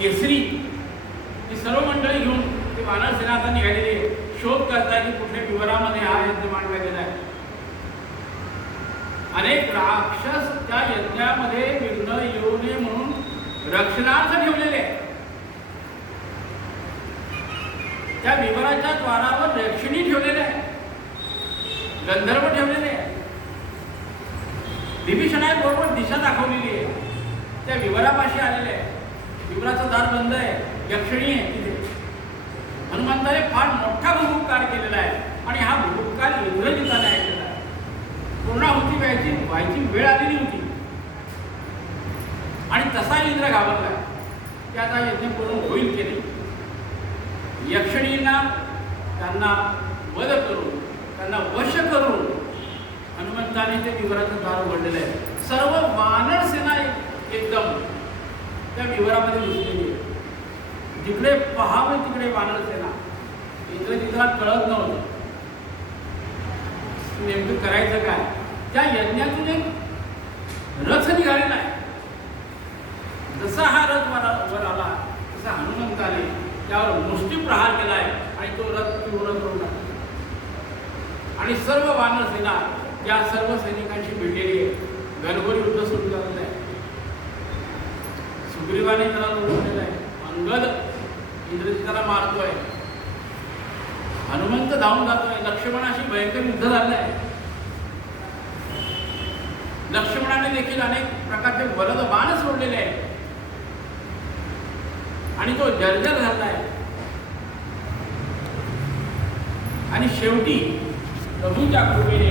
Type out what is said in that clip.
केसरी ही सर्व मंडळी घेऊन ते वानर सेना आता निघालेली शोध करताय की कुठल्या विवरामध्ये हा यज्ञ मांडला गेला आहे. अनेक राक्षस त्या यज्ञामध्ये विघ्न येऊ नये म्हणून रक्षणार्थ ठेवलेले आहे. त्या विवराच्या द्वारावर रक्षणी ठेवलेले आहे, गंधर्व ठेवलेले आहे. विभीषणाने बरोबर दिशा दाखवलेली आहे. त्या विवरापाशी आलेले आहे. विवराचं दार बंद आहे, यक्षिणी आहे तिथे. हनुमंताने फार मोठा भूभुपकार केलेला आहे आणि हा भूभुपकार इंद्रजिताने ऐकलेला आहे. पूर्णाहुती व्हायची वेळ आलेली होती आणि तसा इंद्र घाबरला की आता यज्ञ पूर्ण होईल की नाही. यक्षिणींना त्यांना वध करून त्यांना वश करून हनुमंताने ते विवराचं दार उघडलेलं आहे. सर्व वानर सेना एकदम त्या विवरामध्ये घुसलेली आहे. जिकडे पहावे तिकडे वानर सेना. इंद्रजिताला कळत नव्हतं नेमकं करायचं काय. त्या यज्ञातून एक रथ निघालेला आहे. जसा हा रथ वर आला तसा हनुमंताने त्यावर मुष्टी प्रहार केला आहे आणि तो रथ तीव्र करून टाकला. आणि सर्व वानर सेना या सर्व सैनिकांशी भिडलेली आहे. घनघोर युद्ध सुरू झालेलं आहे. सुग्रीवाने त्याला लढवलेलं आहे. अंगद इंद्रजिताला मारतोय. हनुमंत धावून जातोय. लक्ष्मणाशी भयंकर युद्ध झालं आहे. लक्ष्मणाने देखील अनेक प्रकारचे वरद बाण सोडलेले आहेत आणि तो जर्जर झाला आहे. आणि शेवटी प्रभूच्या कृपेने